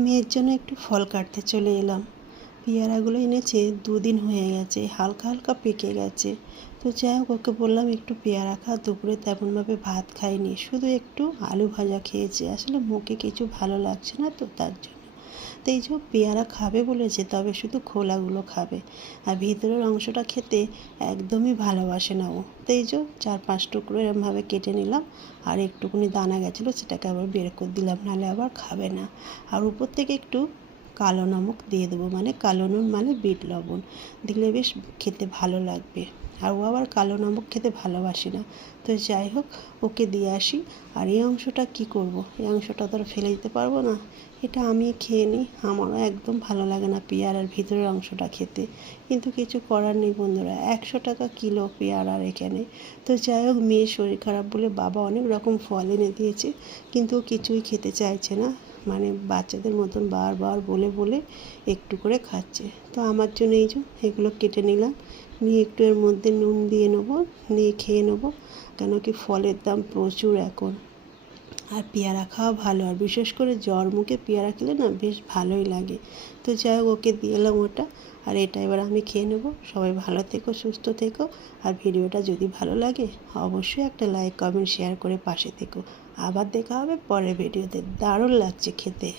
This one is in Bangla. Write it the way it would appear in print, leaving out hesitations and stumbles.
মেয়ের জন্য একটু ফল কাটতে চলে এলাম। পেয়ারাগুলো এনেছে 2 দিন হয়ে গেছে, হালকা হালকা পেকে গেছে। তো যাই হোক, ওকে বললাম একটু পেয়ারা খা। দুপুরে তেমনভাবে ভাত খাইনি, শুধু একটু আলু ভাজা খেয়েছে। আসলে মুখে কিছু ভালো লাগছে না, তো তার জন্য। তো এই যে পেয়ারা খাবে বলেছে, তবে শুধু খোলাগুলো খাবে, আর ভিতরের অংশটা খেতে একদমই ভালোবাসে না ও। তো এই যে 4-5 টুকরো এরমভাবে কেটে নিলাম, আর একটুকুনি দানা গেছিলো সেটাকে আবার বের করে দিলাম, নাহলে আবার খাবে না। আর উপর থেকে একটু কালো নমক দিয়ে দেবো, মানে কালো নুন মানে বিট লবণ দিলে বেশ খেতে ভালো লাগবে। আর ও আবার কালো নমক খেতে ভালোবাসে না। তো যাই হোক, ওকে দিয়ে আসি। আর এই অংশটা কি করব, এই অংশটা তো আর ফেলে দিতে পারবো না, এটা আমি খেয়ে নিই। আমারও একদম ভালো লাগে না পেয়ারার ভিতরের অংশটা খেতে, কিন্তু কিছু করার নেই বন্ধুরা, 100 টাকা কিলো পেয়ারার এখানে। তো যাই হোক, মেয়ের শরীর খারাপ বলে বাবা অনেক রকম ফল এনে দিয়েছে, কিন্তু কিছুই খেতে চাইছে না। মানে বাচ্চাদের মতন বারবার বলে বলে একটু করে খাচ্ছে। তো আমার জন্য এই যে এগুলো কেটে নিলাম, নিয়ে একটু এর মধ্যে নুন দিয়ে নেবো, নিয়ে খেয়ে নেবো। কেন কি ফলের দাম প্রচুর এখন, আর পেয়ারা খাওয়া ভালো, আর বিশেষ করে জ্বর মুখে পেয়ারা খেলে না বেশ ভালোই লাগে। তো যাই হোক, ওকে দিয়ে এলাম ওটা, আর এটা এবার আমি খেয়ে নেবো। সবাই ভালো থেকো, সুস্থ থেকো। আর ভিডিওটা যদি ভালো লাগে অবশ্যই একটা লাইক, কমেন্ট, শেয়ার করে পাশে থেকো। আবার দেখা হবে পরের ভিডিওতে। দারুণ লাগছে খেতে।